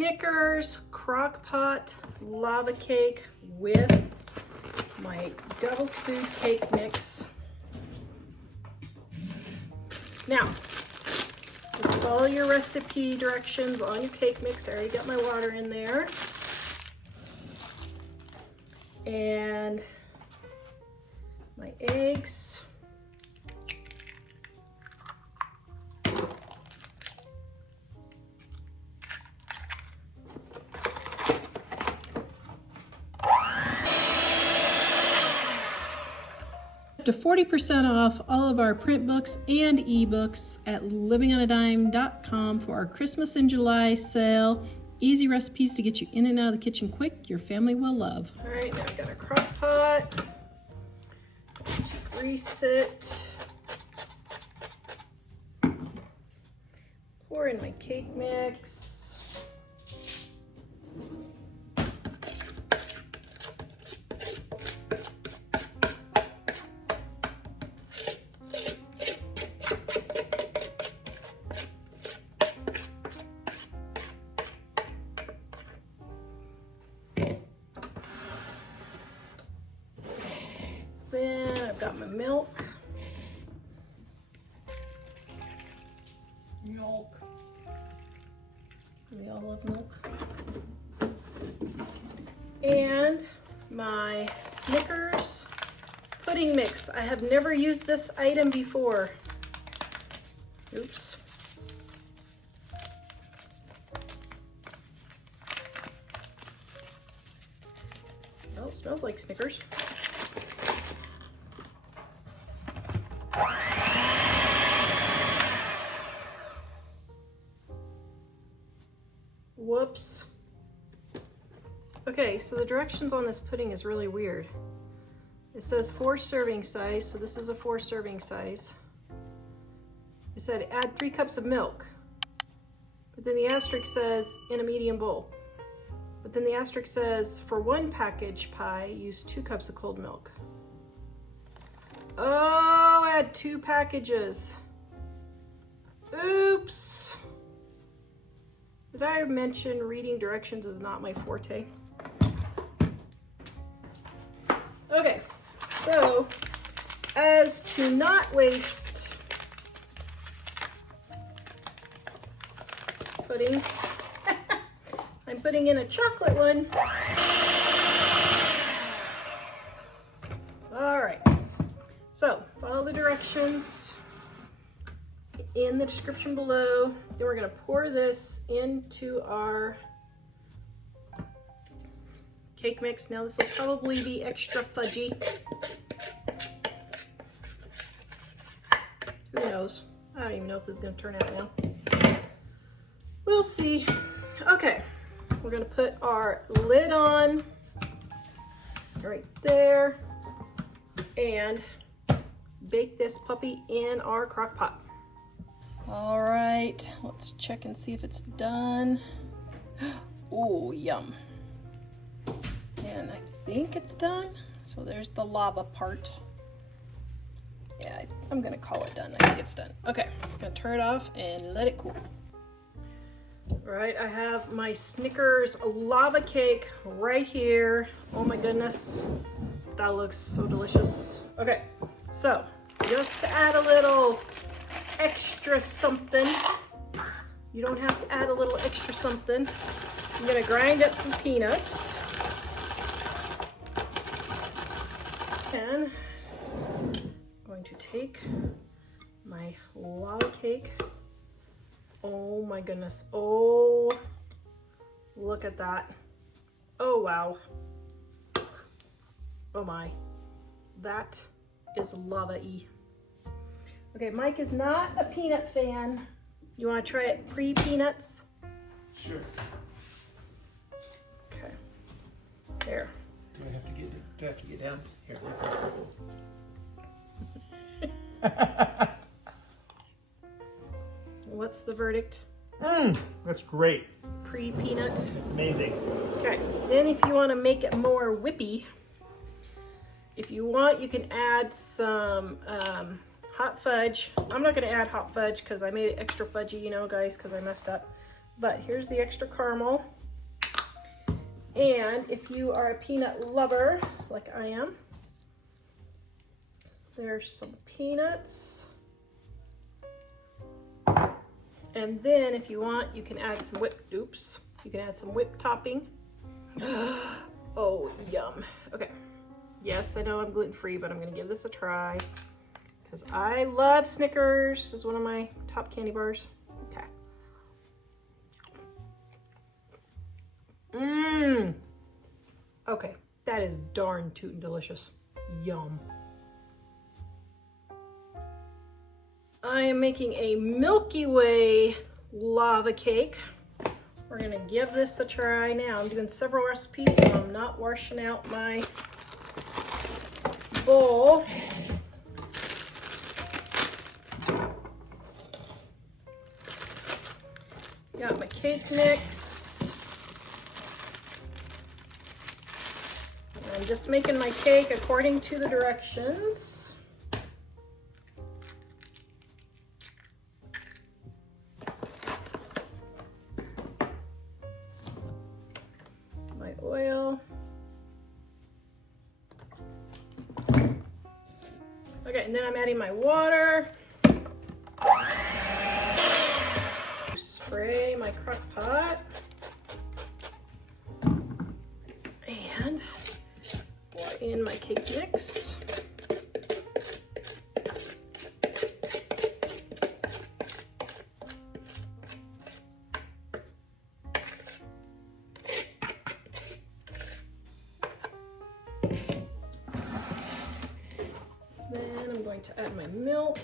Snickers Crockpot Lava Cake with my Devil's Food Cake Mix. Now, just follow your recipe directions on your cake mix. I already got my water in there. And my eggs. Up to 40% off all of our print books and ebooks at livingonadime.com for our Christmas in July sale. Easy recipes to get you in and out of the kitchen quick, your family will love. All right, now I've got a crock pot to grease it. Pour in my cake mix. Then I've got my milk. We all love milk. And my Snickers pudding mix. I have never used this item before. Oops. Well, it smells like Snickers. Whoops. Okay, so the directions on this pudding is really weird. It says 4 serving size, so this is a 4 serving size. It said add 3 cups of milk. But then the asterisk says in a medium bowl. But then the asterisk says for 1 package pie, use 2 cups of cold milk. Oh, add 2 packages. Oops. Did I mention reading directions is not my forte? Okay, so as to not waste pudding, I'm putting in a chocolate one. All right, so follow the directions in the description below. Then we're gonna pour this into our cake mix. Now this will probably be extra fudgy. Who knows? I don't even know if this is gonna turn out now. We'll see. Okay, we're gonna put our lid on right there and bake this puppy in our crock pot. All right, let's check and see if it's done. Oh, yum. And I think it's done. So there's the lava part. Yeah, I'm gonna call it done. I think it's done. Okay, I'm gonna turn it off and let it cool. All right, I have my Snickers lava cake right here. Oh my goodness, that looks so delicious. Okay, so just to add a little extra something. You don't have to add a little extra something. I'm gonna grind up some peanuts. And I'm going to take my lava cake. Oh my goodness. Oh, look at that. Oh wow. Oh my. That is lava-y. Okay, Mike is not a peanut fan. You want to try it pre-peanuts? Sure. Okay. There. Do I have to get down? Here, What's the verdict? That's great. Pre-peanut. It's amazing. Okay. Then if you want to make it more whippy, if you want, you can add some hot fudge. I'm not going to add hot fudge because I made it extra fudgy, you know, guys, because I messed up. but here's the extra caramel. And if you are a peanut lover, like I am, there's some peanuts. And then if you want, you can add some whipped topping. Oh, yum. Okay. Yes, I know I'm gluten-free, but I'm gonna give this a try because I love Snickers. It's one of my top candy bars. Okay. Mmm. Okay, that is darn tootin' delicious. Yum. I am making a Milky Way lava cake. We're gonna give this a try now. I'm doing several recipes, so I'm not washing out my bowl. Got my cake mix. I'm just making my cake according to the directions. My oil. Okay, and then I'm adding my water. Spray my crock pot. And pour in my cake mix. Then I'm going to add my milk.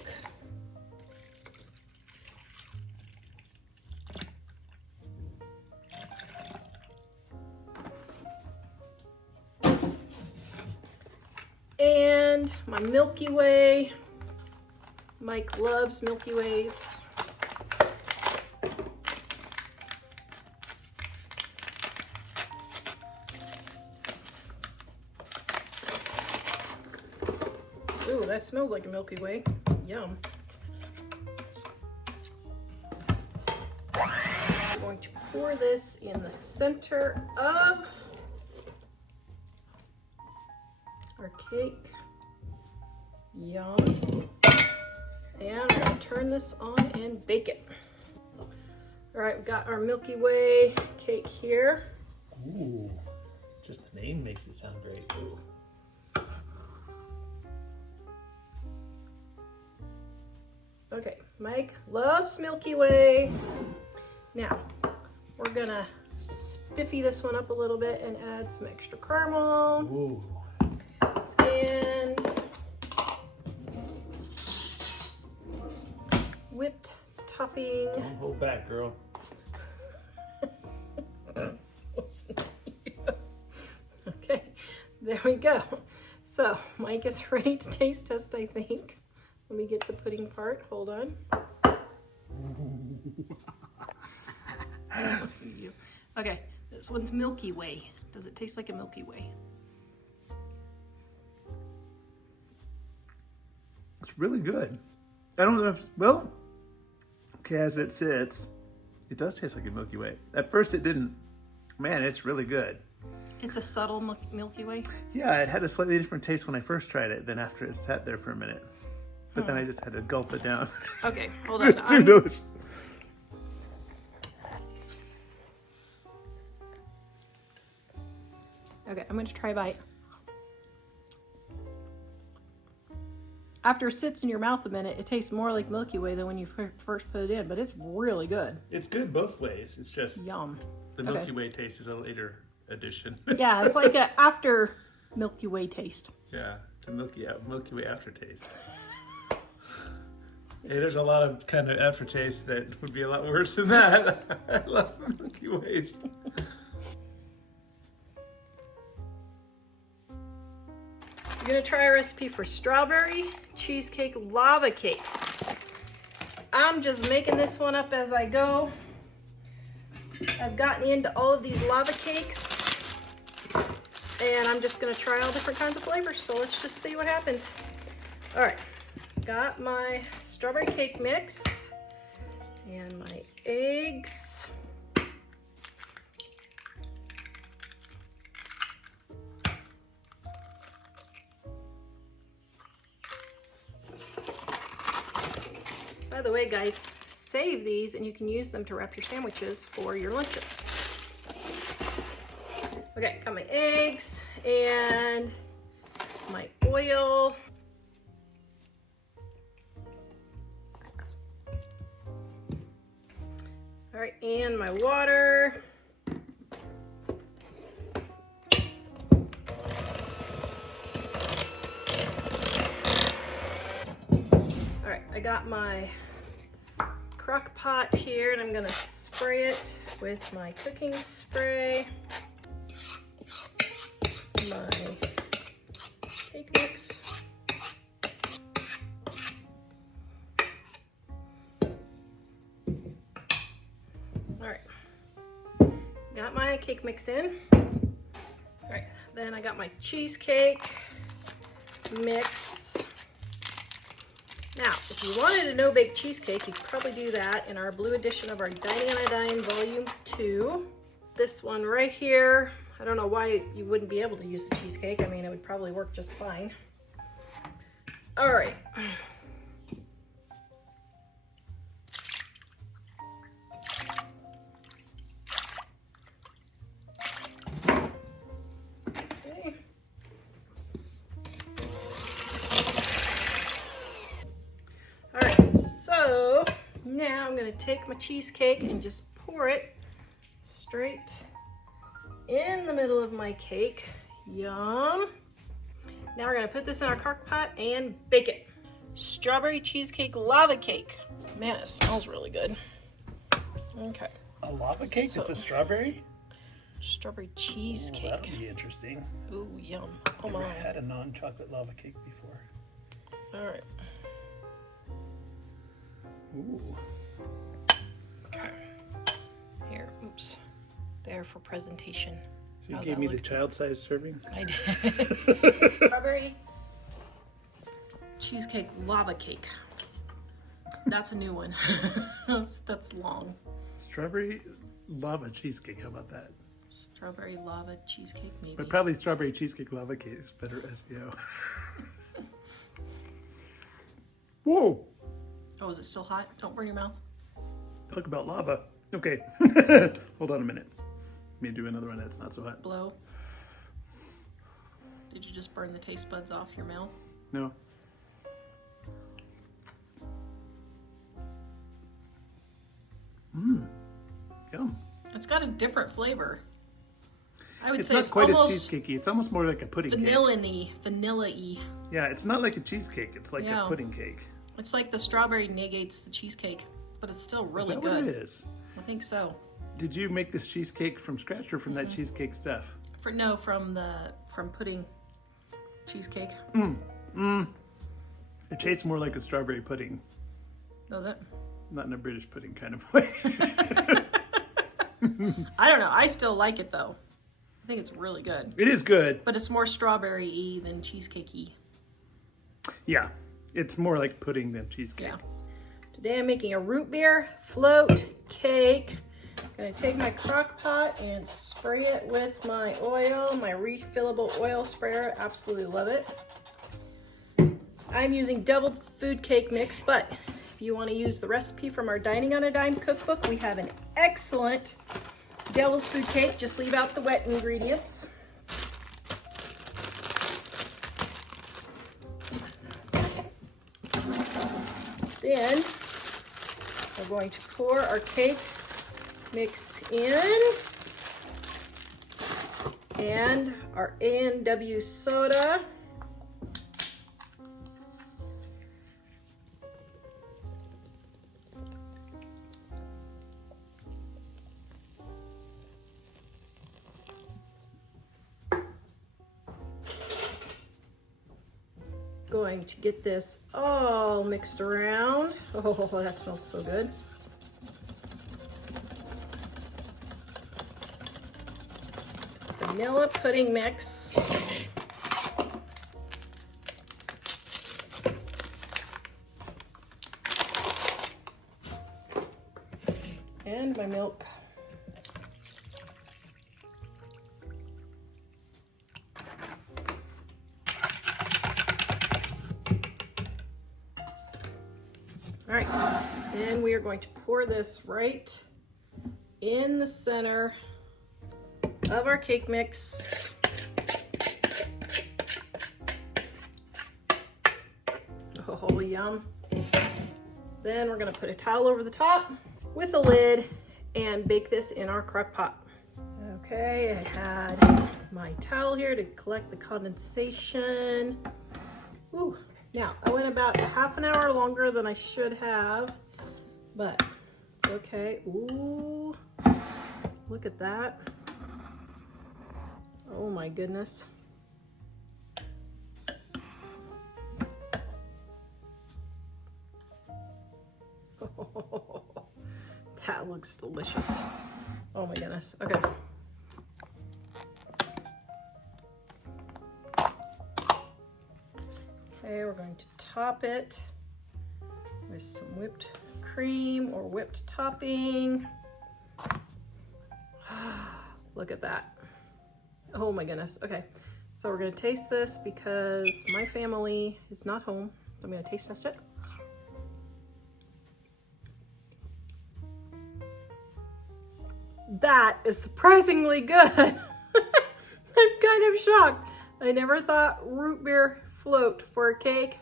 And my Milky Way. Mike loves Milky Ways. Ooh, that smells like a Milky Way. Yum. I'm going to pour this in the center of our cake. Yum. And we're going to turn this on and bake it. All right, we've got our Milky Way cake here. Ooh, just the name makes it sound great. Ooh. Okay, Mike loves Milky Way. Now, we're gonna spiffy this one up a little bit and add some extra caramel. Ooh. And whipped topping. Don't hold back, girl. Okay, there we go. So Mike is ready to taste test, I think. Let me get the pudding part. Hold on. Okay, this one's Milky Way. Does it taste like a Milky Way? It's really good. I don't know if, well, okay, as it sits, it does taste like a Milky Way. At first it didn't. Man, it's really good. It's a subtle Milky Way. Yeah, it had a slightly different taste when I first tried it than after it sat there for a minute. But then I just had to gulp it down. Okay, hold on. It's too delicious. Okay, I'm going to try a bite. After it sits in your mouth a minute, it tastes more like Milky Way than when you first put it in, but it's really good. It's good both ways. It's just Yum. the Milky Way taste is a later addition. Yeah, it's like an after Milky Way taste. Yeah, it's a Milky Way aftertaste. Hey, there's a lot of kind of aftertaste that would be a lot worse than that. I love Milky Ways. We're gonna try a recipe for strawberry cheesecake lava cake. I'm just making this one up as I go. I've gotten into all of these lava cakes and I'm just gonna try all different kinds of flavors. So let's just see what happens. All right, got my strawberry cake mix and my eggs. the way, guys, save these and you can use them to wrap your sandwiches for your lunches. Okay, got my eggs and my oil. All right, and my water. All right, I got my crock pot here and I'm gonna spray it with my cooking spray. My cake mix. All right, got my cake mix in. All right, then I got my cheesecake mix. Now, if you wanted a no-bake cheesecake, you could probably do that in our blue edition of our Dining on a Dime Volume 2. This one right here, I don't know why you wouldn't be able to use the cheesecake. I mean, it would probably work just fine. All right. Okay. All right, so now I'm gonna take my cheesecake and just pour it straight in the middle of my cake. Yum. Now we're gonna put this in our crock pot and bake it. Strawberry cheesecake lava cake. Man, it smells really good. Okay. A lava cake So- that's a strawberry? Strawberry Ooh, cheesecake. that'll be interesting. Ooh, yum. Oh Never my. had a non-chocolate lava cake before. All right. Ooh. Okay. Here, oops. There for presentation. So you How's gave that me the look? child-sized serving? I did. Strawberry cheesecake lava cake. That's a new one. That's long. Strawberry lava cheesecake. How about that? Strawberry lava cheesecake, maybe. But probably strawberry cheesecake lava cake is better SEO. Whoa! Oh, is it still hot? Don't burn your mouth. Talk about lava. Okay. Hold on a minute. Let me do another one that's not so hot. Blow. Did you just burn the taste buds off your mouth? No. Yum. It's got a different flavor. I would It's say not it's quite as almost cheesecakey. It's almost more like a pudding cake. vanilla-y. Yeah, it's not like a cheesecake. It's like Yeah. a pudding cake. It's like the strawberry negates the cheesecake, but it's still really is that good. what it is? I think so. Did you make this cheesecake from scratch or from that cheesecake stuff? From pudding cheesecake. It tastes more like a strawberry pudding, Does it? not in a British pudding kind of way. I don't know. I still like it though. I think it's really good. It is good. But it's more strawberry-y than cheesecakey. Yeah, it's more like pudding than cheesecake. Yeah. Today I'm making a root beer float cake. I'm gonna take my crock pot and spray it with my oil, my refillable oil sprayer. Absolutely love it. I'm using deviled food cake mix, but if you want to use the recipe from our Dining on a Dime cookbook, we have an excellent devil's food cake. Just leave out the wet ingredients. Then we're going to pour our cake mix in and our A&W soda. Going to get this all mixed around. Oh, that smells so good. Vanilla pudding mix. And my milk. All right, then we are going to pour this right in the center of our cake mix. Oh, yum. Then we're gonna put a towel over the top with a lid and bake this in our crock pot. Okay, I had my towel here to collect the condensation. Ooh, now I went about a half an hour longer than I should have, but it's okay. Ooh, look at that. Oh my goodness. That looks delicious. Oh my goodness. Okay. Okay, we're going to top it with some whipped cream or whipped topping. Look at that. Oh my goodness. Okay, so we're gonna taste this because my family is not home. I'm gonna taste test it. That is surprisingly good. I'm kind of shocked. I never thought root beer float for a cake.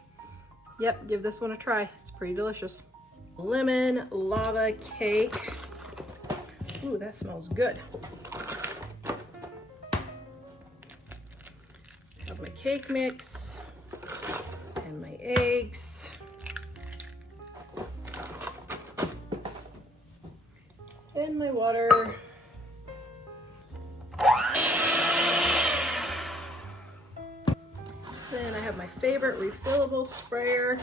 Yep, give this one a try. It's pretty delicious. Lemon lava cake. Ooh, that smells good. Have my cake mix and my eggs. And my water. Then I have my favorite refillable sprayer.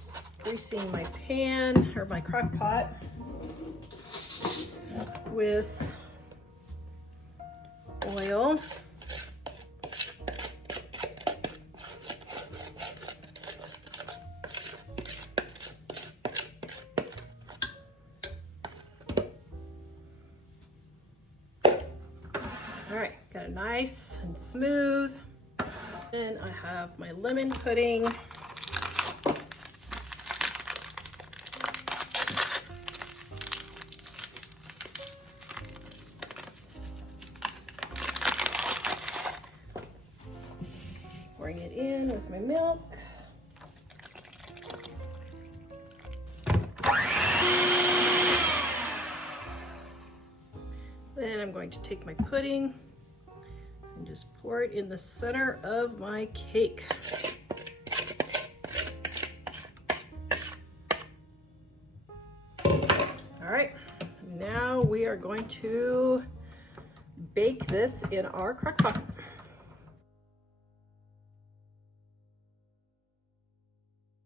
Just greasing my pan or my crock pot with oil. All right, got it nice and smooth. Then I have my lemon pudding. Pouring it in with my milk. Then I'm going to take my pudding and just pour it in the center of my cake. All right, now we are going to bake this in our crock pot.